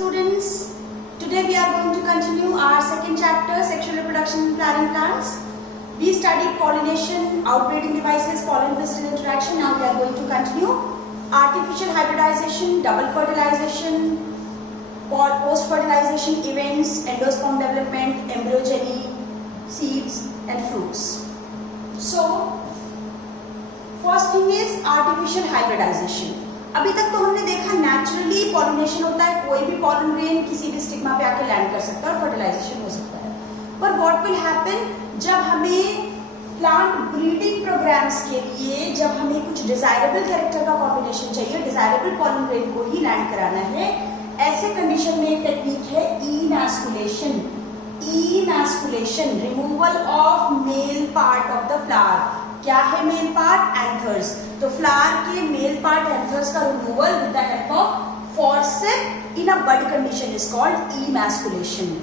students, today we are going to continue our second chapter, sexual reproduction in flowering plants. We studied pollination, outbreeding devices, pollen-crystal interaction. Now we are going to continue artificial hybridization, double fertilization, post-fertilization events, endosperm development, embryogeny, seeds and fruits. So, first thing is artificial hybridization. अभी तक तो हमने देखा naturally pollination होता है, कोई भी pollen grain किसी भी स्टिग्मा पे आके लैंड कर सकता है और फर्टिलाइजेशन हो सकता है. पर व्हाट विल हैपन जब हमें प्लांट ब्रीडिंग प्रोग्राम्स के लिए जब हमें कुछ डिजायरेबल कैरेक्टर का कॉम्बिनेशन चाहिए, डिजायरेबल पॉलन ग्रेन को ही लैंड कराना है, ऐसे कंडीशन में एक टेक्निक है emasculation. Emasculation, removal of male part of the flower. क्या है मेल पार्ट? एंथर्स. तो फ्लावर के मेल पार्ट एंथर्स का removal with the help of forcep in a bud condition is called emasculation.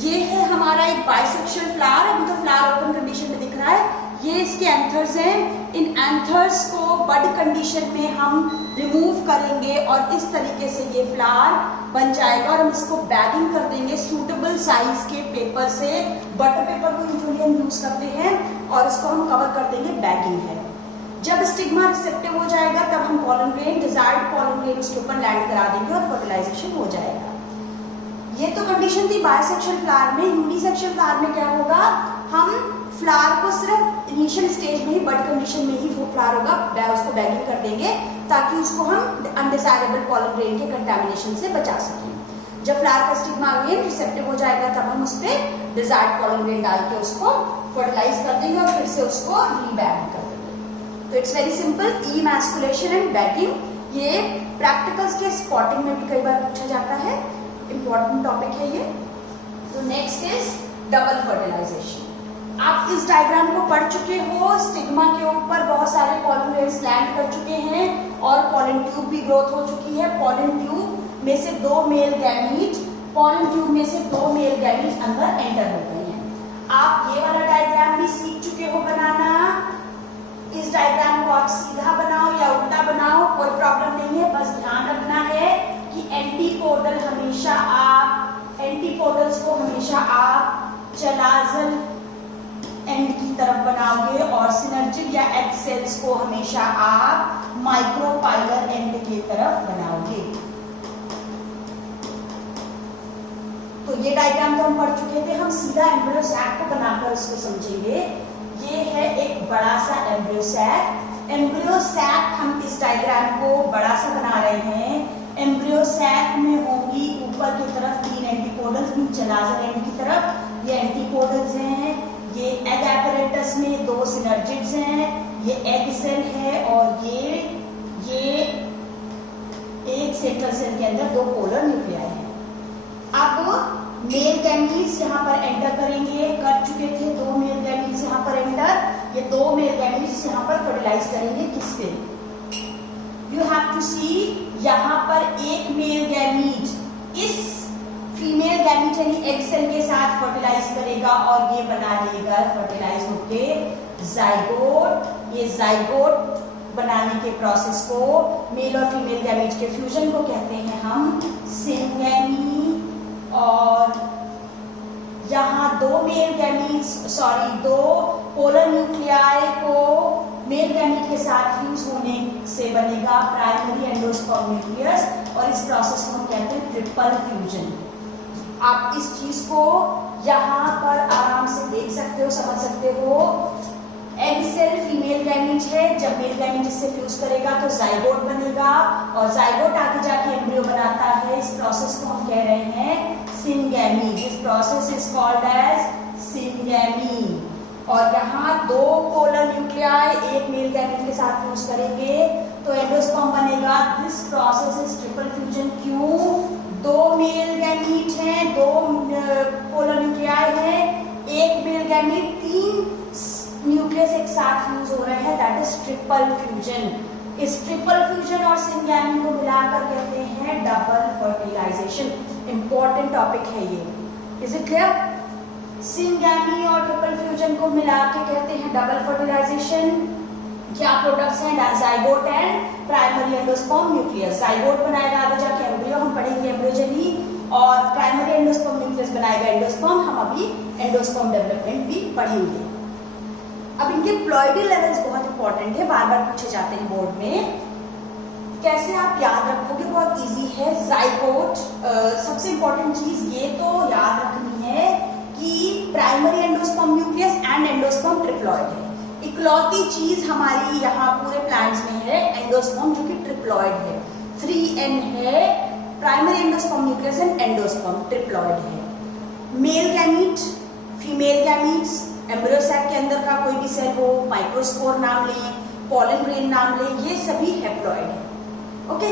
ये है हमारा एक बाइसेक्सुअल फ्लावर. अभी तो फ्लावर ओपन कंडीशन में दिख रहा है. ये इसके एंथर्स हैं. इन एंथर्स को बड कंडीशन में हम रिमूव करेंगे और इस तरीके से ये फ्लावर बन जाएगा और हम इसको बैगिंग कर देंगे सूटेबल साइज के पेपर से. बटर पेपर को यूजुअली हम यूज करते हैं और इसको हम कवर कर देंगे. बैगिंग है. जब स्टिग्मा रिसेप्टिव हो जाएगा तब हम pollen grain, desired pollen grain उसके ऊपर लैंड करा देंगे और फर्टिलाइजेशन हो जाएगा. ये तो कंडीशन थी बायसेक्सुअल फ्लावर में. यूनिसेक्सुअल फ्लावर में क्या होगा? हम फ्लावर को सिर्फ इनिशियल स्टेज में ही, बड कंडीशन में ही वो फ्लावर होगा, उसको बैगिंग कर देंगे ताकि उसको हम अनडिजायरेबल पॉलन ग्रेन के कंटामिनेशन से बचा सकें. जब फ्लावर का स्टिग्मा अगेन रिसेप्टिव हो जाएगा तब हम उस पर डिजायर्ड पॉलन ग्रेन डाल के उसको फर्टिलाइज कर देंगे और फिर से उसको रीबैग कर देंगे. तो it's very simple. Emasculation and bagging. ये प्रैक्टिकल्स के स्पॉटिंग में भी कई बार पूछा जाता है. इंपॉर्टेंट टॉपिक है ये. तो नेक्स्ट इज डबल फर्टिलाइजेशन. आप इस डायग्राम को पढ़ चुके हो. स्टिग्मा के ऊपर बहुत सारे पॉलन ग्रेन्स लैंड कर चुके हैं और पॉलन ट्यूब भी ग्रोथ हो चुकी है. पॉलन ट्यूब में से दो मेल गैमीट, पॉलन ट्यूब में से दो मेल गैमीट अंदर एंटर हो गए हैं. आप ये वाला डायग्राम भी सीख चुके हो बनाना. इस डायग्राम को आप सीधा बनाओ या उल्टा बनाओ, कोई प्रॉब्लम नहीं है. बस ध्यान रखना है कि एंटीपोडल हमेशा आप, एंटीपोडल्स को हमेशा आप चलाजल एंड की तरफ बनाओगे और सिनर्जिड या एग सेल्स को हमेशा आप माइक्रोपाइलर एंड की तरफ बनाओगे. तो ये डायग्राम तो हम पढ़ चुके थे. हम सीधा एम्ब्रियो सैक को बनाकर इसको समझेंगे. ये है एक बड़ा सा एम्ब्रियो सैक. एम्ब्रियो सैक हम इस डायग्राम को बड़ा सा बना रहे हैं. एम्ब्रियो सैक में होंगी ऊपर की तरफ तीन एंटीपोडल्स, नीचे लाजर एंड की तरफ ये एंटीपोडल्स हैं. ये एग एपरेटस में दो सिनर्जिड्स हैं. ये एग सेल है और ये एक सेंट्रल सेल के अंदर दो पोलर न्यूक्लियाई हैं. अब मेल गैमीट्स यहाँ पर एंटर करेंगे. कर चुके थे दो मेल गैमीट्स यहाँ पर एंटर. ये दो मेल गैमीट्स यहाँ पर फर्टिलाइज करेंगे. किससे? यू हैव टू सी. यहाँ पर एक मेल गैमीट इस फीमेल गैमीट यानी एग सेल के साथ फर्टिलाइज करेगा और ये बना लेगा फर्टिलाइज होके जाइगोट. ये जाइगोट बनाने के प्रोसेस को, मेल और फीमेल गैमीट के फ्यूजन को कहते हैं हम सिंगैमी. और यहाँ दो मेल गैमीट्स, दो पोलर न्यूक्लियाई को मेल गैमीट के साथ फ्यूज होने से बनेगा प्राइमरी एंडोस्पर्म न्यूक्लियस और इस प्रोसेस को हम कहते हैं ट्रिपल फ्यूजन. आप इस चीज को यहाँ पर आराम से देख सकते हो, समझ सकते हो. एग सेल फीमेल गैमीट है. जब मेल गैमीट इससे फ्यूज करेगा तो जाइगोट बनेगा और जाइगोट आगे जाके एम्ब्रियो बनाता है. इस प्रोसेस को हम कह रहे हैं syngamy. This process is called as syngamy. और यहाँ दो पोलर न्यूक्लियाई एक मेल गैमीट के साथ फ्यूज करेंगे तो एंडोस्पर्म बनेगा. This process is triple fusion. क्यों? दो मेल गैमीट हैं, दो पोलर न्यूक्लियाई हैं, एक मेल गैमीट, तीन न्यूक्लियस एक साथ फ्यूज हो रहे हैं. That is triple fusion. इस ट्रिपल फ्यूजन और सिंगैमी को मिलाकर कहते हैं डबल फर्टिलाइजेशन. इंपॉर्टेंट टॉपिक है ये. Is it clear? सिंगैमी और ट्रिपल फ्यूजन को मिला के कहते हैं डबल फर्टिलाइजेशन. क्या प्रोडक्ट्स हैं? Zygote and primary endosperm nucleus. Zygote बनाएगा आगे जाके एम्ब्रियो. हम पढ़ेंगे एम्ब्रियोजेनी. बनाएगा एंडोस्पर्म। हम अभी एंडोस्पर्म डेवलपमेंट भी पढ़ेंगे। अब इनके प्लॉइडी लेवल्स बहुत इंपॉर्टेंट है, बार बार पूछे जाते हैं बोर्ड में। कैसे आप याद रखोगे, बहुत इजी है। जाइगोट, सबसे इंपॉर्टेंट चीज ये तो याद रखनी है कि primary endosperm nucleus and endosperm triploid है। इकलौती चीज हमारी यहाँ पूरे प्लांट्स में है एंडोस्पर्म, जो कि ट्रिप्लॉइड है। 3N है, primary endosperm nucleus and endosperm triploid है। Male gamete, female gametes, embryo sac के अंदर का कोई भी सेल हो, माइक्रोस्पोर नाम लें, पॉलन ग्रेन नाम लें, ये सभी हैप्लॉइड है। ओके,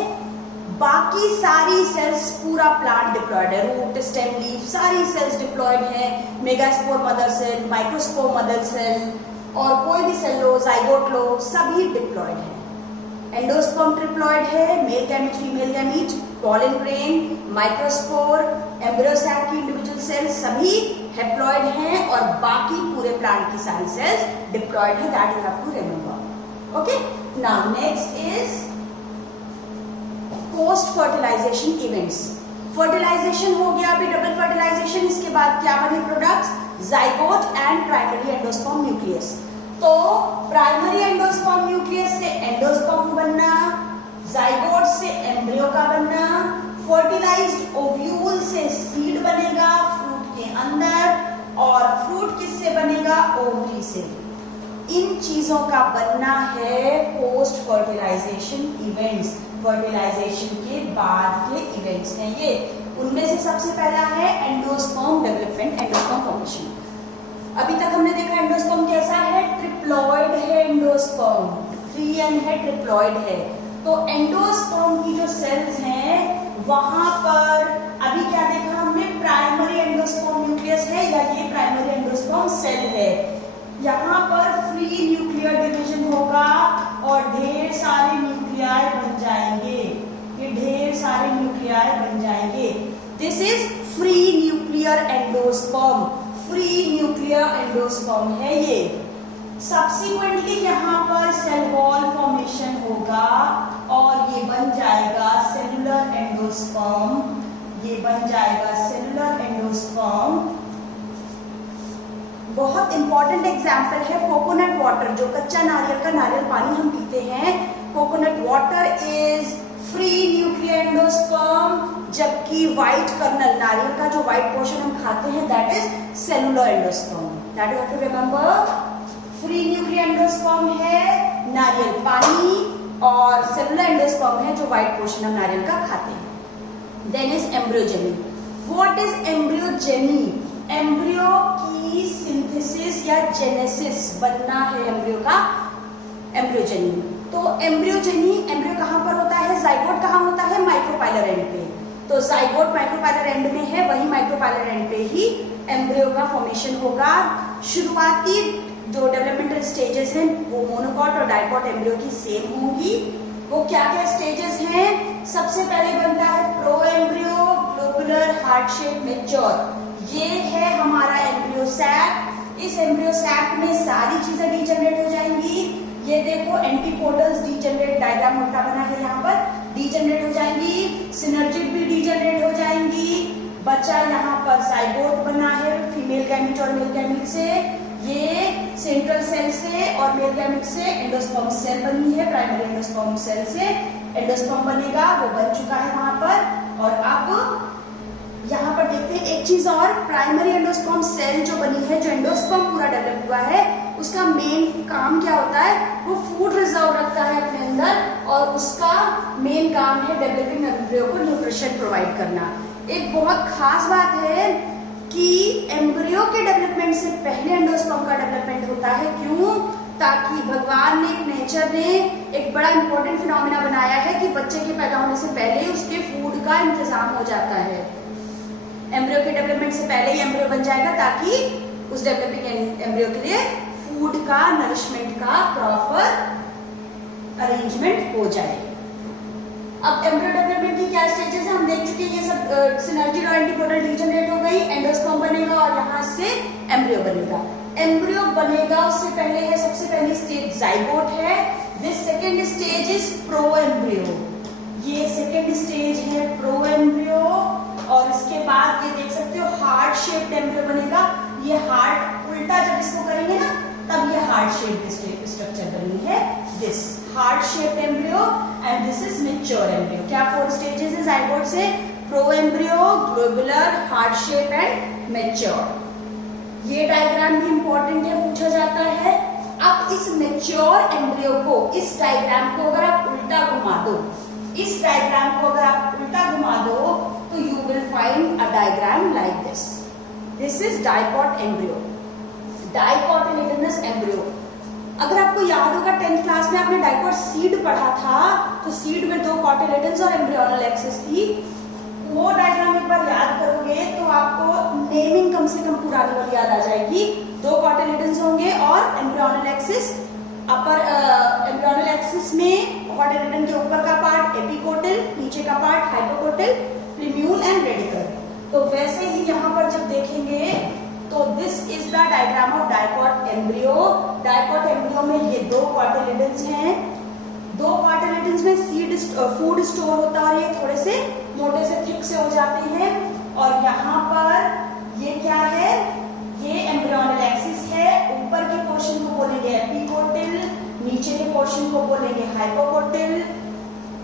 बाकी सारी सेल्स, पूरा प्लांट डिप्लॉइड है। रूट, स्टेम, लीफ, सारी सेल्स डिप्लॉइड है। Megaspore mother cell, microspore mother cell, और कोई भी सेल लो, जाइगोट लो, सभी डिप्लॉइड है। एंडोस्पर्म ट्रिप्लॉइड है, male gamete, female gamete, pollen grain, microspore, embryo sac की इंडिविजुअल सेल्स सभी हैप्लॉइड हैं, और बाकी पूरे प्लांट की सारी सेल्स डिप्लॉइड है। That you have to remember. Okay, now next is post fertilization events. Fertilization हो गया, अभी डबल फर्टिलाइजेशन, इसके बाद क्या बने products, zygote and primary endosperm nucleus. तो प्राइमरी एंडोस्पर्म न्यूक्लियस से एंडोस्पर्म बनना, जाइगोट से एम्ब्रियो का बनना, फर्टिलाइज्ड ओव्यूल से सीड बनेगा फ्रूट के अंदर, और फ्रूट किससे बनेगा, ओवरी से। इन चीजों का बनना है पोस्ट फर्टिलाइजेशन इवेंट्स। फर्टिलाइजेशन के बाद के इवेंट्स हैं ये। उनमें से सबसे पहला है एंडोस्पर्म डेवलपमेंट, एंडोस्पर्म फॉर्मेशन। अभी तक हमने देखा एंडोस्पर्म कैसा है, ट्रिप्लॉइड है एंडोस्पर्म, 3N है, ट्रिप्लॉइड है। तो एंडोस्पर्म की जो सेल्स हैं वहां पर अभी क्या देखा हमने, प्राइमरी एंडोस्पर्म न्यूक्लियस है, या ये प्राइमरी एंडोस्पर्म सेल है। यहाँ पर फ्री न्यूक्लियर डिवीजन होगा और ढेर सारे न्यूक्लियाई बन जाएंगे, ये ढेर सारे न्यूक्लियाई बन जाएंगे। This is free nuclear endosperm, free nuclear endosperm है ये। सब्सिक्वेंटली यहाँ पर सेल वॉल फॉर्मेशन होगा और ये बन जाएगा सेलुलर एंडोस्पर्म, ये बन जाएगा सेलुलर एंडोस्पर्म। बहुत इंपॉर्टेंट एग्जाम्पल है कोकोनट वाटर, जो कच्चा नारियल का नारियल पानी हम पीते हैं, coconut water is free nuclear endosperm, जबकि व्हाइट कर्नल, नारियल का जो व्हाइट पोर्शन हम खाते हैं, that is cellular endosperm. That you have to remember. Free nuclear endosperm है नारियल पानी, और सेलुलर एंडोस्पर्म है जो व्हाइट पोर्शन हम नारियल का खाते हैं। Then is embryogeny. What is embryogeny? Embryo की सिंथेसिस या जेनेसिस बनना है एम्ब्रियो का, एम्ब्रियोजेनी। तो एम्ब्रियोजेनी, एम्ब्रियो कहाँ पर होता है, जाइगोट कहाँ होता है, माइक्रोपाइलर एंड पे। तो जाइगोट माइक्रोपाइलर एंड में है, वही माइक्रोपाइलर एंड पे ही एम्ब्रियो का फॉर्मेशन होगा। शुरुआती जो डेवलपमेंटल स्टेजेस हैं वो मोनोकॉट और डाइकॉट एम्ब्रियो की सेम होंगी। वो क्या क्या स्टेजेस हैं, सबसे पहले बनता है pro embryo, globular, heart shape, mature. ये है हमारा एम्ब्रियो सैक। इस एम्ब्रियो सैक में सारी चीजें डीजनरेट हो जाएंगी। ये देखो एंटीपोडल्स डीजनरेट, डायग्राम उल्टा बना है यहाँ पर, डीजनरेट हो जाएंगी। सिनर्जिड भी डीजनरेट हो जाएंगी। बच्चा यहाँ पर जाइगोट बना है फीमेल गैमीट और मेल गैमीट से। ये सेंट्रल सेल से और मेल गैमीट से एंडोस्पर्म सेल बनी है, प्राइमरी एंडोस्पर्म सेल से एंडोस्पर्म बनेगा, वो बन चुका है वहां पर। और अब यहाँ पर देखते हैं एक चीज और, प्राइमरी एंडोस्पर्म सेल जो बनी है, जो एंडोस्पर्म पूरा डेवलप हुआ है, उसका मेन काम क्या होता है, वो फूड रिजर्व रखता है अपने अंदर, और उसका मेन काम है डेवलपिंग एम्ब्रियो को न्यूट्रिशन प्रोवाइड करना। एक बहुत खास बात है कि एम्ब्रियो के डेवलपमेंट से पहले एंडोस्पर्म का डेवलपमेंट होता है। क्यों? ताकि भगवान ने, नेचर ने एक बड़ा इंपॉर्टेंट फिनोमिना बनाया है कि बच्चे के पैदा होने से पहले ही उसके फूड का इंतजाम हो जाता है। एम्ब्रियो के डेवलपमेंट से पहले ही एम्ब्रियो बन जाएगा, ताकि उस डेवलपिंग एम्ब्रियो के लिए फूड का, नरिशमेंट का प्रॉपर अरेंजमेंट हो जाए। अब एम्ब्रियो डेवलपमेंट की क्या स्टेजेस है हम देख चुके हैं। ये सब सिनर्जिड और एंटीपोडल डीजनरेट हो गई, एंडोस्पर्म बनेगा और यहाँ से एम्ब्रियो बनेगा। एम्ब्रियो बनेगा उससे पहले है, सबसे पहली स्टेज जाइगोट है। This second stage is pro embryo, ये सेकेंड स्टेज है प्रो एम्ब्रियो। और इसके बाद ये देख सकते हो हार्ट शेप्ड एम्ब्रियो बनेगा। ये हार्ट उल्टा जब इसको करेंगे ना तब ये हार्ट शेप्ड स्ट्रक्चर बनी है। This heart shaped embryo and this is mature embryo. क्या 4 स्टेजेस है जाइगोट से? Pro embryo, globular, heart shape and mature. ये डायग्राम भी इंपॉर्टेंट है, पूछा जाता है। अब इस मैच्योर एम्ब्रियो को, इस डायग्राम को अगर आप उल्टा घुमा दो, इस डायग्राम को अगर आप उल्टा घुमा दो तो you will find a diagram like this. This is dicot embryo, dicotyledonous embryo. अगर आपको याद होगा 10th क्लास में आपने डाइकॉट सीड पढ़ा था, तो सीड में 2 कॉटिलेडन्स और एम्ब्रियोनल एक्सिस थी। वो डायग्राम एक बार याद करोगे तो आपको नेमिंग कम से कम पुरानी वाली याद आ जाएगी। 2 कॉटिलेडन्स होंगे और एम्ब्रियोनल एक्सिस, अपर एम्ब्रियोनल एक्सिस में कॉटिलेडन के ऊपर का पार्ट एपिकोटिल, नीचे का पार्ट हाइपोकोटिल, प्लीम्यूल एंड रेडिकल। तो वैसे ही यहाँ पर जब देखेंगे तो this is the diagram of dicot embryo. Dicot embryo में ये 2 कॉटिलेडन्स हैं। 2 कॉटिलेडन्स में सीड फूड स्टोर होता है और ये थोड़े से मोटे से थिक से हो जाते हैं। और यहाँ पर ये क्या है? ये एम्ब्रियोनल एक्सिस है। ऊपर के पोर्शन को बोलेंगे एपिकोटिल, नीचे के पोर्शन को बोलेंगे हाइपोकोटिल।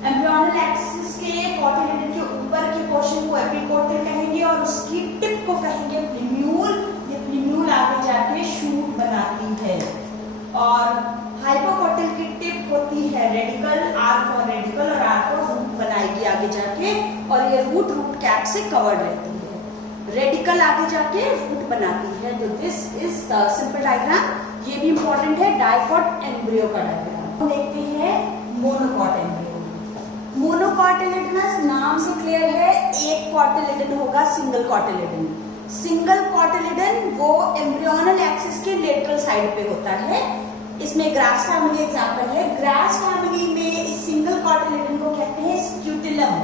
एम्ब्रियोनल एक्सिस के कॉटिलेडन के ऊपर के पोर्शन को एपिकोटिल कहेंगे और उसकी टिप को कहेंगे प्लीम्यूल। ये प्लीम्यूल आगे जाके शूट बनाती है और हाइपोकोटिल की टिप होती है रेडिकल, आर फॉर रेडिकल और आर फॉर रूट बनाएगी आगे जाके, और ये रूट कैप से कवर्ड रहती है। रेडिकल आगे जाके रूट बनाती है। तो this is the simple diagram. ये भी इंपॉर्टेंट है, डाइकॉट एम्ब्रियो का डायग्राम। देखते हैं मोनोकॉट एम्ब्रियो। मोनोकॉटिलेडनस नाम से क्लियर है, एक कॉटिलेडन होगा, सिंगल कॉटिलेडन। सिंगल कॉटिलेडन वो एम्ब्रियोनल एक्सिस के लेटरल साइड पे होता है। इसमें ग्रास फैमिली एग्जांपल है। ग्रास फैमिली में इस सिंगल कॉटिलेडन को कहते हैं स्क्यूटिलम,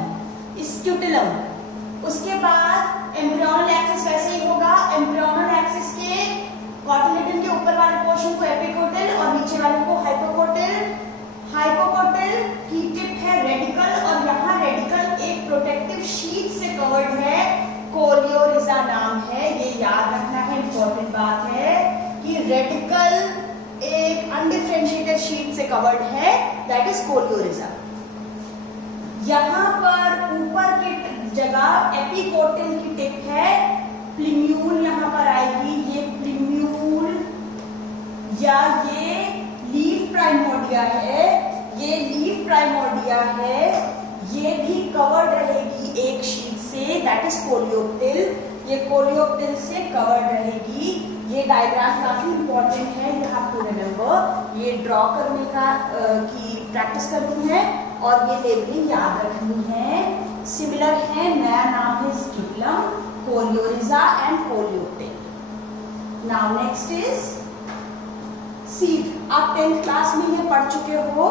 स्क्यूटिलम। उसके बाद एम्ब्रियोनल एक्सिस वैसे ही होगा। एम्ब्रियोनल एक्सिस के कॉटिलेडन के ऊपर वाले पोर्शन को एपिकोटिल और नीचे वाले को हाइपोकोटिल। हाइपोकोटिल की टिप है रेडिकल और यहाँ रेडिकल एक प्रोटेक्टिव शीट से कवर्ड है, कोलियोरिजा नाम है। ये याद रखना है, इंपॉर्टेंट बात है कि रेडिकल एक अनडिफरेंशिएटेड शीट से कवर्ड है, दैट इज कोलियोरिजा। यहाँ पर ऊपर की जगह एपिकोटिल की टिप है, प्लीम्यूल यहाँ पर आएगी। ये प्लीम्यूल या ये लीफ प्राइमोर्डिया है, ये लीफ प्राइमोर्डिया है। ये भी कवर्ड रहेगी एक शीट से, दैट इज कोलियोक्टिल। ये कोलियोक्टिल से कवर्ड रहेगी। ये डायग्राम काफी इंपॉर्टेंट है, यू हैव टू रिमेंबर। ये ड्रॉ करने का की प्रैक्टिस करनी है और ये लेबलिंग याद रखनी है। सिमिलर है, नया नाम है scutellum, coleorhiza and coleoptile. Now next is seed. आप 10th क्लास में ये पढ़ चुके हो।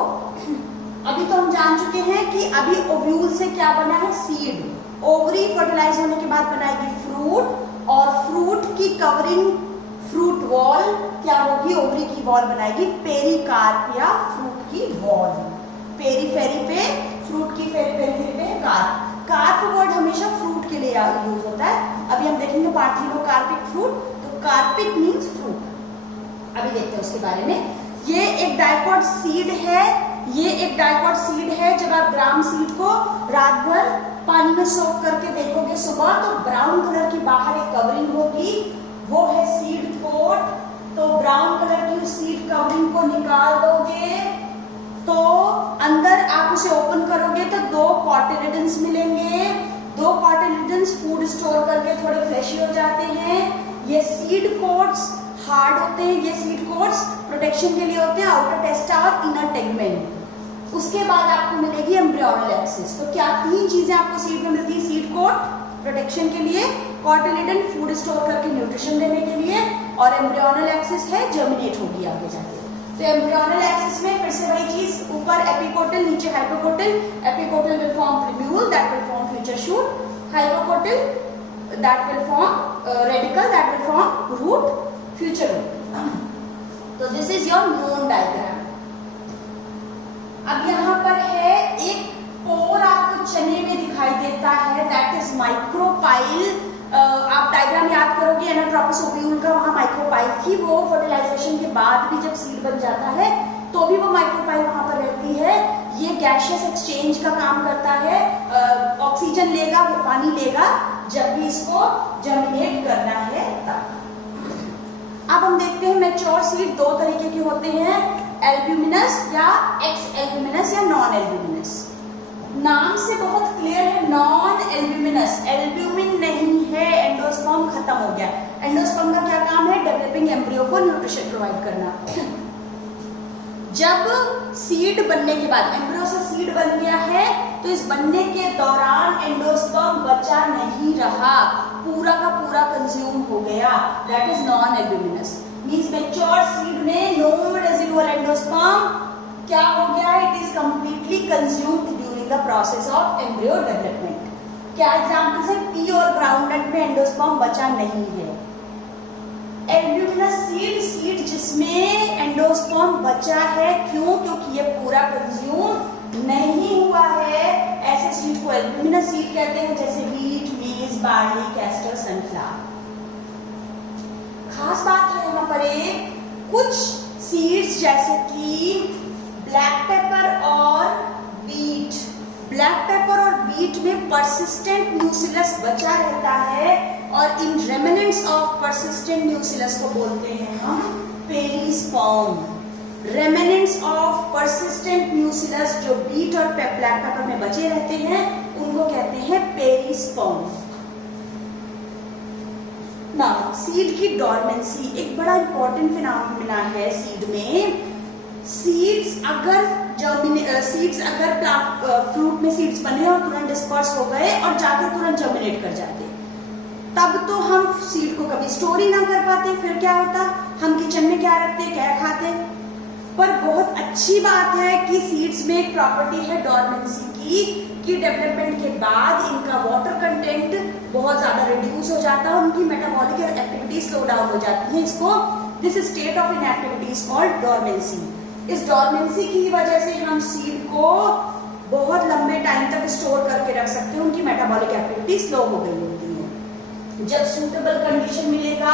अभी तो हम जान चुके हैं कि अभी ओव्यूल से क्या बना है, सीड। ओवरी फर्टिलाइज होने के बाद बनाएगी फ्रूट और फ्रूट की कवरिंग, फ्रूट वॉल क्या होगी, ओवरी की वॉल बनाएगी, पेरिकार्प या फ्रूट की वॉल। पेरीफेरी पे, फ्रूट की पेरीफेरी पे कार्प। कार्प वर्ड हमेशा फ्रूट के लिए यूज होता है। अभी हम देखेंगे पार्थिनोकार्पिक फ्रूट, तो कार्पिक मीन्स फ्रूट। अभी देखते हैं उसके बारे में। ये एक डाइकॉट सीड है, ये एक डाइकॉट सीड है। जब आप ग्राम सीड को रात भर पानी में सोक करके देखोगे सुबह, तो ब्राउन कलर की बाहर एक कवरिंग होगी, वो है सीड कोट। तो ब्राउन कलर की उस सीड कवरिंग को निकाल दोगे तो अंदर आप उसे ओपन करोगे तो 2 कॉटिलेडन्स मिलेंगे। 2 कॉटिलेडन्स फूड स्टोर करके थोड़े फ्लैशी हो जाते हैं। ये सीड कोट्स हार्ड होते हैं, ये सीड कोट्स प्रोटेक्शन के लिए होते हैं, आउटर टेस्टा और इनर टेगमेंट। उसके बाद आपको मिलेगी एम्ब्रियोनल एक्सिस। तो क्या 3 चीजें आपको सीड में मिलती है, सीड कोट प्रोटेक्शन के लिए, कॉटिलेडन फूड स्टोर करके न्यूट्रिशन देने के लिए, और एम्ब्रियोनल एक्सिस है जर्मिनेट होगी आगे जाके। तो एम्ब्रियोनल एक्सिस में फिर से वही चीज, ऊपर एपिकोटिल, नीचे hypocotyl. Epicotyl will form plumule, that will form future shoot. Hypocotyl that will form radicle, that will form root, future root. तो this is your known diagram. अब यहाँ पर है एक पोर आपको चने में दिखाई देता है, दैट इज माइक्रोपाइल। आप डायग्राम याद एनाट्रोपस ओव्यूल का वहाँ माइक्रोपाइल थी, वो फर्टिलाइजेशन के बाद भी जब सीड बन जाता है तो भी वो माइक्रोपाइल वहाँ पर रहती है। ये गैशियस एक्सचेंज का काम करता है, ऑक्सीजन लेगा, वो पानी लेगा जब भी इसको जर्मिनेट करना है तब। अब हम देखते हैं मैच्योर सीड दो तरीके के होते हैं, एल्ब्यूमिनस या एक्स एल्ब्यूमिनस या नॉन एल्ब्यूमिनस। नाम से बहुत क्लियर है, नॉन एल्ब्यूमिनस, एल्ब्यूमिन नहीं है, एंडोस्पर्म खत्म हो गया। एंडोस्पर्म का क्या काम है? डेवलपिंग एम्ब्रियो को न्यूट्रिशन प्रोवाइड करना। जब सीड बनने के बाद, एम्ब्रियो से सीड बन गया है, तो इस बनने के दौरान एंडोस्पर्म बचा नहीं रहा, पूरा का पूरा कंज्यूम हो गया, that is non albuminous. Means mature seed में नो रेजिडुअल एंडोस्पर्म क्या हो गया? It is completely consumed during the process of embryo development. क्या एग्जांपल्स है? पी और ग्राउंडनट में एंडोस्पर्म बचा नहीं है। एल्ब्यूमिनस सीड, सीड जिसमें एंडोस्पर्म बचा है, क्यों? क्योंकि ये पूरा कंज्यूम नहीं हुआ है, ऐसे सीड को एल्ब्यूमिनस सीड कहते हैं, जैसे व्हीट, मेज, बार्ली, कैस्टर, सनफ्लावर। खास बात है यहाँ पर एक, कुछ सीड्स जैसे कि ब्लैक पेपर और बीट, ब्लैक पेपर और बीट में परसिस्टेंट न्यूसिलस बचा रहता है, और इन रेमिनेंट्स ऑफ परसिस्टेंट न्यूसिलस को बोलते हैं हम पेरिस्पर्म। रेमिनेंट्स ऑफ परसिस्टेंट न्यूसिलस जो बीट और ब्लैक पेपर में बचे रहते हैं, उनको कहते हैं पेरिस्पर्म। ना सीड की डॉर्मेंसी एक बड़ा इंपॉर्टेंट फिनोमेना है सीड में। सीड्स अगर फ्रूट में सीड्स बने और तुरंत डिस्पर्स हो गए और जाकर तुरंत जर्मिनेट कर जाते, तब तो हम सीड को कभी स्टोर ही ना कर पाते, फिर क्या होता? हम किचन में क्या रखते, क्या खाते। पर बहुत अच्छी बात है कि सीड्स में एक प्रॉपर्टी है डॉर्मेंसी की, कि डेवलपमेंट के बाद इनका वाटर कंटेंट बहुत ज्यादा रिड्यूस हो जाता है, उनकी मेटाबॉलिक एक्टिविटी स्लो डाउन हो जाती है। इसको this state of inactivity is called dormancy. इस डॉर्मेंसी की वजह से हम सीड को बहुत लंबे टाइम तक स्टोर करके रख सकते हैं, उनकी मेटाबॉलिक एक्टिविटी स्लो हो गई होती है। जब सूटेबल कंडीशन मिलेगा,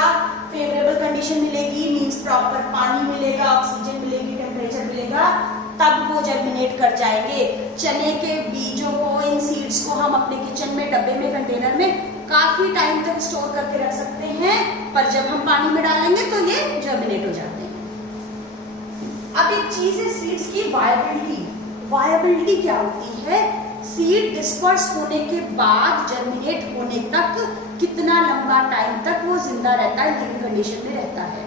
फेवरेबल कंडीशन मिलेगी, मींस प्रॉपर पानी मिलेगा, ऑक्सीजन मिलेगी, टेम्परेचर मिलेगा, तब वो जर्मिनेट कर जाएंगे। चने के बीजों को, इन सीड्स को हम अपने किचन में, डब्बे में, कंटेनर में काफी टाइम तक स्टोर करके रख सकते हैं, पर जब हम पानी में डालेंगे तो ये जर्मिनेट हो जाते हैं। अब एक चीज है सीड्स की वायबिलिटी। वायबिलिटी क्या होती है? सीड डिस्पर्स होने के बाद जर्मिनेट होने तक कितना लंबा टाइम तक वो जिंदा रहता है, लिविंग कंडीशन में रहता है।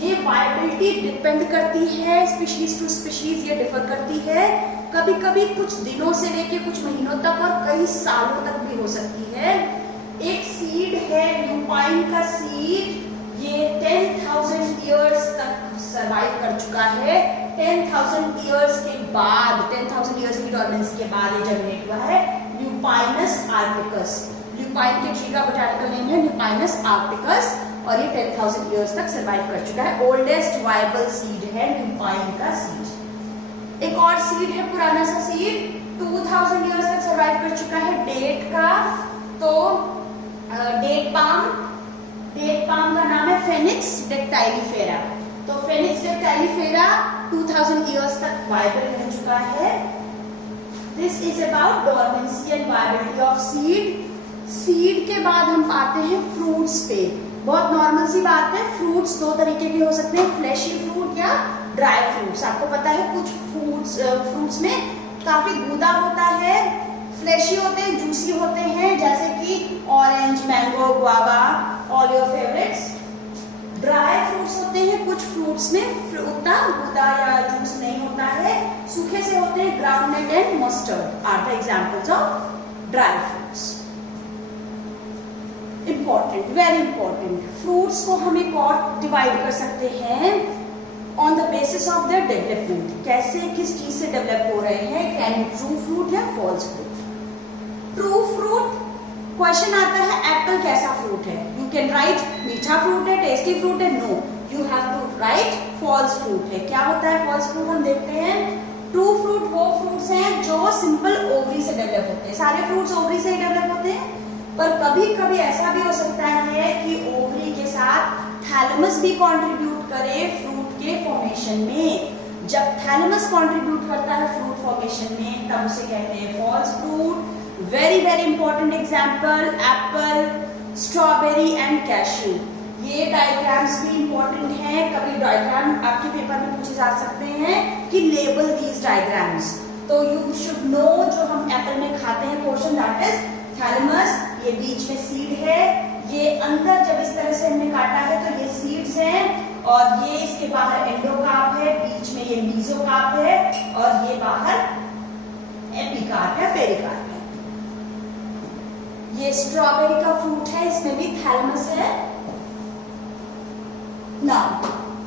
ये वायबिलिटी डिपेंड करती है स्पीशीज टू स्पीशीज, ये डिफर करती है। कभी कभी कुछ दिनों से लेके कुछ महीनों तक और कई सालों तक भी हो सकती है। एक सीड है ल्यूपाइन का सीड, ये 10,000 ईयर्स तक सरवाइव कर चुका है। 10,000 ईयर्स के बाद, 10,000 ईयर्स की डॉर्मेंसी के बाद ये जर्मिनेट हुआ है, ल्यूपाइनस आर्क्टिकस। ल्यूपाइन के ट्री का बोटैनिकल नेम है ल्यूपाइनस आर्क्टिकस, और ये 10,000 ईयर्स तक सरवाइव कर चुका है। ओल्डेस्ट वायबल सीड है ल्यूपाइन का सीड। एक और सीड है पुराना सा सीड, 2000 ईयर्स तक सरवाइव कर चुका है, डेट का। तो डेट पाम का नाम है फेनिक्स डेक्टाइलिफेरा। तो फेनिक्स डेक्टाइलिफेरा 2000 ईयर्स तक वायबल रह चुका है। This is about dormancy and viability of seed. Seed के बाद हम आते हैं फ्रूट्स पे। बहुत नॉर्मल सी बात है, फ्रूट्स दो तरीके के हो सकते हैं, फ्लैशी फ्रूट या ड्राई फ्रूट्स। आपको पता है कुछ फ्रूट्स में काफी गूदा होता है, फ्लैशी होते हैं, जूसी होते हैं, जैसे कि orange, mango, guava, all your favourites. Dry fruits होते हैं कुछ फ्रूट्स में उतना गूदा या जूस नहीं होता है, सूखे से होते हैं। Groundnut and mustard are the examples of dry fruits. Important, very important, fruits को हम एक और डिवाइड कर सकते हैं on the basis of their development. कैसे, किस चीज से डेवलप हो रहे हैं, कैन ट्रू फ्रूट या false fruit. True fruit question आता है, एप्पल कैसा फ्रूट है? यू कैन राइट मीठा फ्रूट है, टेस्टी फ्रूट है। No, you have to write false fruit है। क्या होता है फॉल्स फ्रूट? हम देखते हैं ट्रू फ्रूट वो फ्रूट्स हैं जो सिंपल ओवरी से डेवलप होते हैं। सारे फ्रूट्स ओवरी से ही डेवलप होते हैं, पर कभी कभी ऐसा भी हो सकता है कि ओवरी के साथ थैलेमस भी कंट्रीब्यूट करे फ्रूट के फॉर्मेशन में। जब थैलेमस कंट्रीब्यूट करता है फ्रूट फॉर्मेशन में तब उसे कहते हैं false fruit. Very very important example apple, strawberry and cashew. ये डायग्राम्स भी इंपॉर्टेंट हैं, कभी डायग्राम आपके पेपर में पूछे जा सकते हैं कि लेबल दीज डायग्राम्स। तो यू शुड नो जो हम एप्पल में खाते हैं पोर्शन दैट इज थैलेमस, ये बीच में सीड है, ये अंदर जब इस तरह से हमने काटा है तो ये सीड्स हैं और ये इसके बाहर एंडोकार्प है, बीच में ये मीजोकार्प है और ये बाहर एपिकार्प है, पेरिकार्प है। ये स्ट्रॉबेरी का फ्रूट है, इसमें भी थैलेमस है। नाउ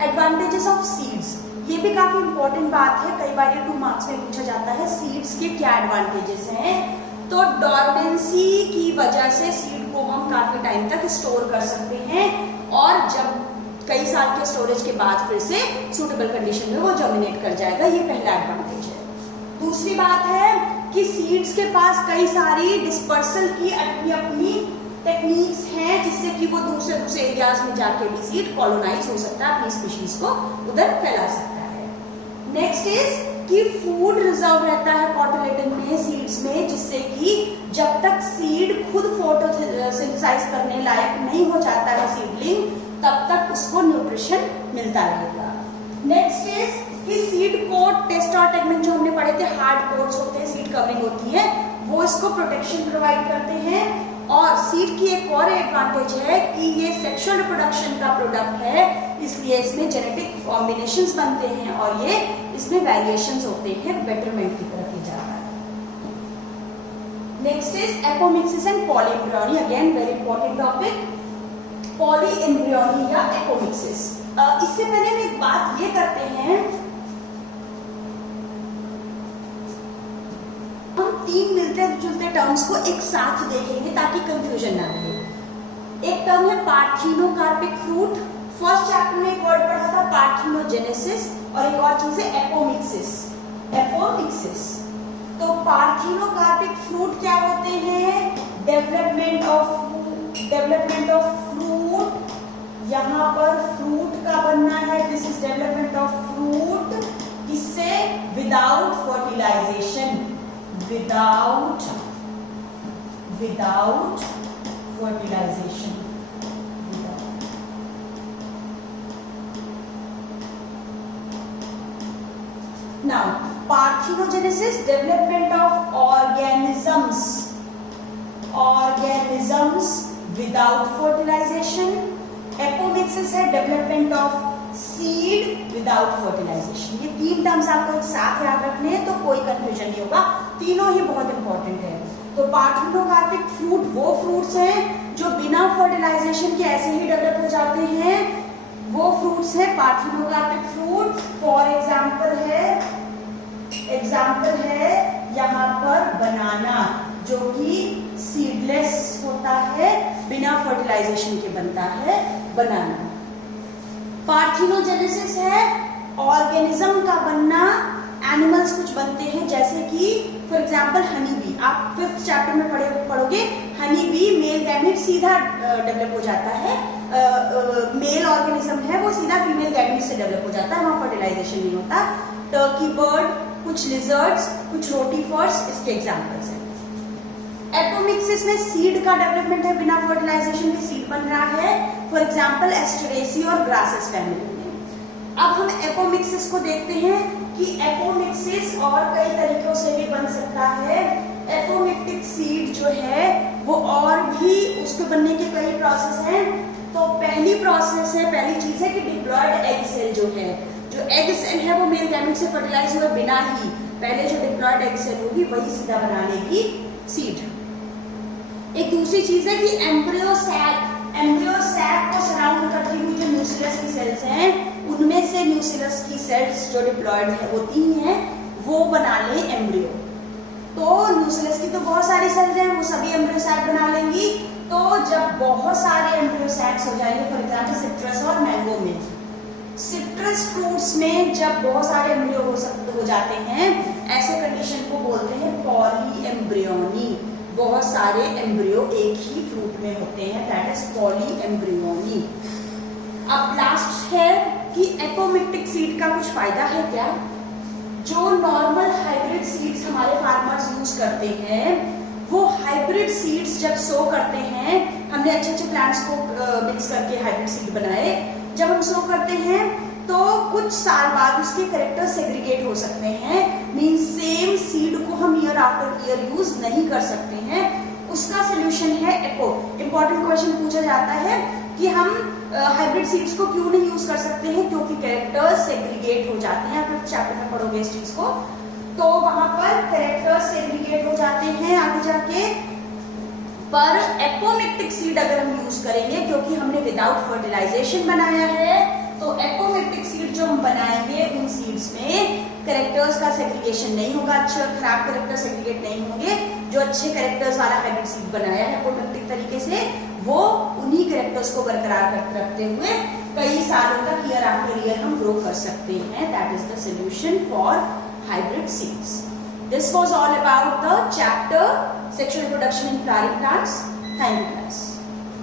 एडवांटेजेस ऑफ सीड्स, ये भी काफी इंपॉर्टेंट बात है, कई बार ये 2 मार्क्स में पूछा जाता है सीड्स के क्या एडवांटेजेस हैं। तो डॉर्मेंसी की वजह से सीड को हम काफी टाइम तक स्टोर कर सकते हैं और जब कई साल के स्टोरेज के बाद फिर से सूटेबल कंडीशन में वो जर्मिनेट कर जाएगा, ये पहला एडवांटेज है। दूसरी बात है कि सीड्स के पास कई सारी डिस्पर्सल की अपनी अपनी टेक्निक्स हैं जिससे कि वो दूसरे एरियाज में जाके भी सीड कॉलोनाइज हो सकता है, अपनी स्पीशीज को उधर फैला सकता है। नेक्स्ट इज कि फूड रिजर्व रहता है कॉटिलेडन में, सीड्स में, जिससे कि जब तक सीड खुद फोटोसिंथेसाइज करने लायक नहीं हो जाता है सीडलिंग, तब तक उसको न्यूट्रिशन मिलता रहेगा। नेक्स्ट इज कि सीड कोट, टेस्ट और टेगमेंट जो हमने पढ़े थे, हार्ड कोट्स होते हैं, सीड कवरिंग होती है, वो इसको प्रोटेक्शन प्रोवाइड करते हैं। और सीड की एक और एडवांटेज है कि ये सेक्सुअल रिप्रोडक्शन का प्रोडक्ट है, इसलिए इसमें जेनेटिक कॉम्बिनेशंस बनते हैं और ये इसमें वेरिएशंस होते हैं, बेटरमेंट की तरफ ही जा रहा है। Next is apomixis and polyembryony, again very important topic, polyembryony या एपोमिक्सिस। इससे पहले हम एक बात ये करते हैं, हम 3 मिलते जुलते टर्म्स को एक साथ देखेंगे ताकि कंफ्यूजन ना रहे। एक टर्म है पार्थिनोकार्पिक फ्रूट, फर्स्ट चैप्टर में एक वर्ड पढ़ा था पार्थिनोजेनेसिस, और एक और चीज है एपोमिक्सिस। एपोमिक्सिस तो पार्थिनोकार्पिक फ्रूट क्या होते हैं? डेवलपमेंट ऑफ फ्रूट, यहाँ पर फ्रूट का बनना है, this is development of fruit, किससे? Without fertilization, without fertilization. Now, parthenogenesis, development of organisms without fertilization. Apomixis है development of seed without fertilization. ये 3 टर्म्स आपको एक साथ याद रखने हैं तो कोई कंफ्यूजन नहीं होगा, तीनों ही बहुत इंपॉर्टेंट है। तो पार्थिनोकार्पिक फ्रूट वो फ्रूट्स हैं जो बिना फर्टिलाइजेशन के ऐसे ही डेवलप हो जाते हैं, वो फ्रूट्स है पार्थिनोकार्पिक फ्रूट। फॉर एग्जाम्पल है यहाँ पर बनाना, जो कि सीडलेस होता है, बिना फर्टिलाइजेशन के बनता है बनाना। पार्थिनोजेनेसिस है ऑर्गेनिज्म का बनना, एनिमल्स कुछ बनते हैं, जैसे कि फॉर एग्जाम्पल हनी बी, आप 5th चैप्टर में पढ़ोगे, हनी बी मेल गैमेट सीधा डेवलप हो जाता है, मेल ऑर्गेनिज्म है वो सीधा फीमेल गैमेट से डेवलप हो जाता है, वहां फर्टिलाइजेशन नहीं होता। टर्की बर्ड, कुछ लिजर्ड्स, कुछ रोटीफर्स इसके एग्जाम्पल्स हैं। एपोमिक्सिस में सीड का डेवलपमेंट है, बिना फर्टिलाइजेशन के सीड बन रहा है, फॉर एग्जाम्पल एस्टरेसी और ग्रासेस फैमिली में। अब हम एपोमिक्सिस को देखते हैं कि एपोमिक्सिस और कई तरीकों से भी बन सकता है। एपोमिक्टिक सीड जो है वो और भी उसके बनने के कई प्रोसेस हैं। तो पहली प्रोसेस है, पहली चीज है कि डिप्लॉयड एग सेल जो है, जो एग सेल है वो मेल गैमेट से फर्टिलाइज हुए बिना ही, पहले जो डिप्लॉयड एग सेल होगी वही सीधा बना लेगी सीड। एक दूसरी चीज है कि एम्ब्रियो सैक को सराउंड करती हुई जो न्यूक्लियस की सेल्स हैं, उनमें से न्यूक्लियस की सेल्स जो डिप्लॉयड होती हैं वो बना ले एम्ब्रियो। तो न्यूक्लियस की तो बहुत सारी सेल्स हैं, वो सभी एम्ब्रियो सैक बना लेंगी। तो जब बहुत सारे एम्ब्रियो सैक्स हो जाएंगे, फॉर एग्जाम्पल सिट्रस और मैंगो में, सिट्रस फ्रूट्स में जब बहुत सारे एम्ब्रियो हो जाते हैं, ऐसे कंडीशन को बोलते हैं पॉलीएम्ब्रियोनी। बहुत सारे एम्ब्रियो एक ही फ्रूट में होते हैं, दैट इज पॉली एम्ब्रियोनी। अब लास्ट है कि एपोमिक्टिक सीड का कुछ फायदा है क्या? जो नॉर्मल हाइब्रिड सीड्स हमारे फार्मर्स यूज करते हैं, वो हाइब्रिड सीड्स जब सो करते हैं, हमने अच्छे अच्छे प्लांट्स को मिक्स करके हाइब्रिड सीड बनाए, जब हम सो करते हैं तो कुछ साल बाद उसके कैरेक्टर सेग्रीगेट हो सकते हैं, मीन सेम सीड को हम ईयर आफ्टर ईयर यूज नहीं कर सकते हैं। उसका सोल्यूशन है एपो। इंपॉर्टेंट क्वेश्चन पूछा जाता है कि हम हाइब्रिड सीड्स को क्यों नहीं यूज कर सकते हैं, क्योंकि कैरेक्टर्स सेग्रीगेट हो जाते हैं। आप चैप्टर में पढ़ोगे इस चीज को, तो वहां पर कैरेक्टर्स सेग्रीगेट हो जाते हैं आगे जाके। पर एपोमिक्टिक सीड अगर हम यूज करेंगे, क्योंकि हमने विदाउट फर्टिलाइजेशन बनाया है, तो एपोमिक्टिक सीड जो हम बनाएंगे उन सीड्स में कैरेक्टर्स का सेग्रीगेशन नहीं होगा, अच्छे और खराब कैरेक्टर सेग्रीगेट नहीं होंगे। जो अच्छे कैरेक्टर्स वाला हाइब्रिड सीड बनाया है एपोमिक्टिक तरीके से, वो उन्हीं कैरेक्टर्स को बरकरार रखते हुए कई सालों तक ईयर आफ्टर ईयर हम ग्रो कर सकते हैं। That is the solution for hybrid seeds. This was all about the chapter Sexual Reproduction in Flowering Plants. Thank you guys.